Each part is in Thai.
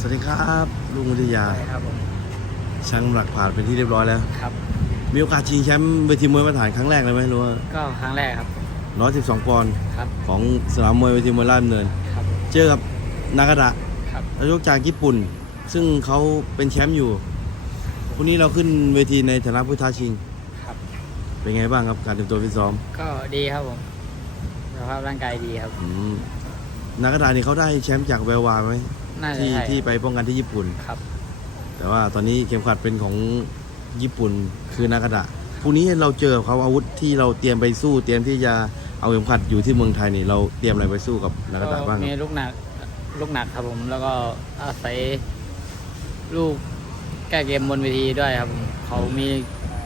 สวัสดีครับลุงวิทยาใช่ครับผมช่างหลักผ่านเป็นที่เรียบร้อยแล้วครับ มีโอกาสชิงแชมป์เวทีมวยมาตรฐานครั้งแรกเลยไหมรู้ว่าก็ครั้งแรกครับร้อยสิบสองปอนด์ครับของสนามมวยเวทีมวยราชดำเนินครับเจอกับนากาดะครับนักชกจากญี่ปุ่น ซึ่งเขาเป็นแชมป์อยู่วันนี้เราขึ้นเวทีในฐานะผู้ท้าชิงครับ เป็นไงบ้างครับการเตรียมตัวฟิตซ้อม ก็ดีครับผมสภาพร่างกายดีครับอืมนากาดะนี่เขาได้แชมป์จากแวววาไหม น่าจะที่ใช่ที่ไปป้องกันที่ญี่ปุ่น ครับ แต่ว่าตอนนี้เข็มขัดเป็นของญี่ปุ่นคือนากาดะพรุ่งนี้เราเจอเขาอาวุธที่เราเตรียมไปสู้ เตรียมที่จะเอาเข็มขัดอยู่ที่เมืองไทยนี่เราเตรียมอะไรไปสู้กับนากาดะบ้างคมีรับลูกหนักลูกหนักครับผม แล้วก็อาศัยลูกแก้เกมบนเวทีด้วยครับผมเขามี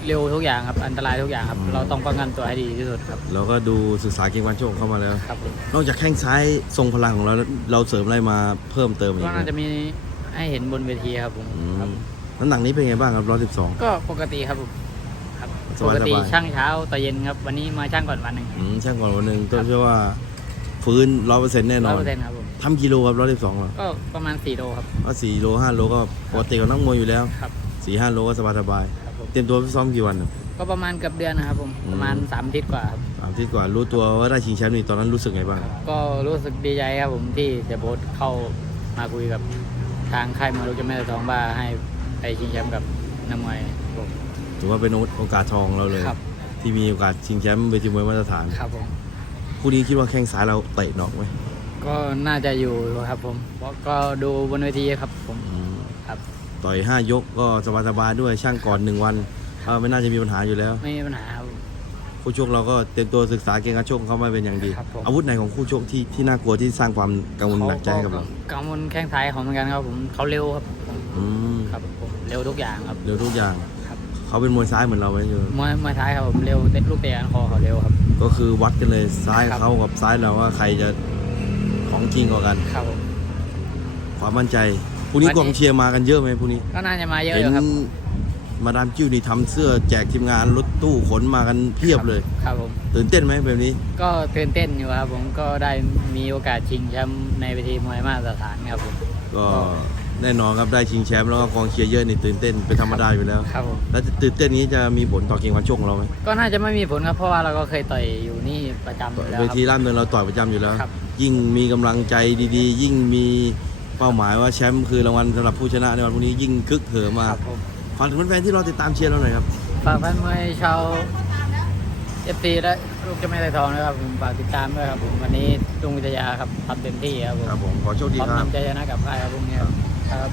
เร็วทุกอย่างครับ อันตรายทุกอย่างครับ เราต้องป้องกันตัวให้ดีที่สุดครับเราก็ดูศึกษาเกมการโชคเข้ามาแล้ว ครับผมนอกจากแข้งซ้ายทรงพลังของเราแล้วเราเสริมอะไรมาเพิ่มเติมอีกก็ไหมน่าจะมีให้เห็นบนเวทีครับผมอืครับ มน้ำหนักนี้เป็นไงบ้างครับร้อยสิบสอง ก็ปกติครับผมครับสปบายๆ กติช่างเช้าต่อเย็นครับ วันนี้มาช่างก่อนวันหนึ่งช่างก่อนวันหนึ่งต้องเชื่อว่า ฟื้นร้อยเปอร์เซ็นต์แน่นร้ออยนเปอร์เซ็นต์ครับผมทำกิโลครับร้อยสิบสองหรอก็ประมาณ4โลครับ ว่าสี่โลห้าโลก็ปกติกับนักมวยอยู่แล้วครับ สี่ห้าโลก็สบายสบายครับผมๆ เตรียมตัวฟิตซ้อมกี่วันครับ ก็ประมาณเกือบเดือนนะครับผมอืม ประมาณ3อาทิตย์กว่าครับสามอาทิตย์กว่ารู้ตัวว่าได้ชิงแชมป์นี่ตอนนั้นรู้สึกไงบ้างก็รู้สึกดีใจครับผมที่เสียโบทเข้ามาคุยกับทางค่ายมวยลูกเจะแม่ตะทองบ้าให้ไปชิงแชมป์กับนักมวยผม ถือว่าเป็นโอกาสทองเราเลย ครับ ที่มีโอกาสชิงแชมป์เวทีมวยมาตรฐานครับผม คู่นี้คิดว่าแข้งซ้ายเราเตะนอกไหมก็น่าจะอยู่ครับผมเพราะก็ดูบนเวทีครับผมอืมครับ ต่อยห้ายกก็สบายๆด้วยช่างก่อนหนึ่งวันเออไม่น่าจะมีปัญหาอยู่แล้ว ไม่มีปัญหาครับ คู่ชกเราก็เตรียมตัวศึกษาเกมการชกเขามาเป็นอย่างดี ครับผม อาวุธไหนของคู่ชกที่ที่น่ากลัวที่สร้างความกังวลหนักใจให้กับเรากังวลแข้งซ้ายของเหมือนกันครับผมเขาเร็วครับผมอืมครับผมเร็วทุกอย่างครับ เร็วทุกอย่างครับ เขาเป็นมวยซ้ายเหมือนเราไหมอยู่มวยมวยท้ายครับผมเร็วเตะลูกเตะอันคอเขาเร็วครับ ก็คือวัดกันเลยซ้ายครับ เขากับซ้ายเราว่าใครจะของจริงกว่ากัน ครับผมความมั่นใจ พรุ่งนี้วันนี้กองเชียร์มากันเยอะไหมพรุ่งนี้ก็น่าจะมาเยอะเห็อนยู่ครับ มาดามจิ้วนี่ทำเสื้อแจกทีมงานรถตู้ขนมากันเพียบเลย ครับผม ตื่นเต้นไหมแบบนี้ ก็ตื่นเต้นอยู่ครับผม ก็ได้มีโอกาสชิงแชมป์ในเวทีมวยมาตรฐานครับผม ก็แน่นอนครับได้ชิงแชมป์แล้วก็กองเชียร์เยอะนี่ตื่นเต้นเป็นธรรมดาอยู่แล้วครับผมแล้วตื่นเต้นนี้จะมีผลต่อเกมการชกของเราไหมก็น่าจะไม่มีผลครับเพราะว่าเราก็เคยต่อยอยู่นี่ประจำอยู่แล้วเวครับทีร่ามเนินเราต่อยประจำอยู่แล้วครับยิ่งมีกำลังใจดีๆ ยิ่งมี เป้าหมายว่าแชมป์คือรางวัลสำหรับผู้ชนะในวันพรุ่งนี้ยิ่งคึกเหิมมาครับผมฝากถึงแฟนๆที่รอติดตามเชียร์เราหน่อยครับ ฝากแฟนมวยชาวเอฟซีและลูกเจ้าแม่ไทยทองนะครับผมฝากติดตามด้วยครับผมวันนี้ลุงวิทยาครับทำเต็มที่ครับผมครับผมขอโชคดีพร้อมครับ นำใจชนะกับค่ายครับพรุ่งนี้ครับครับ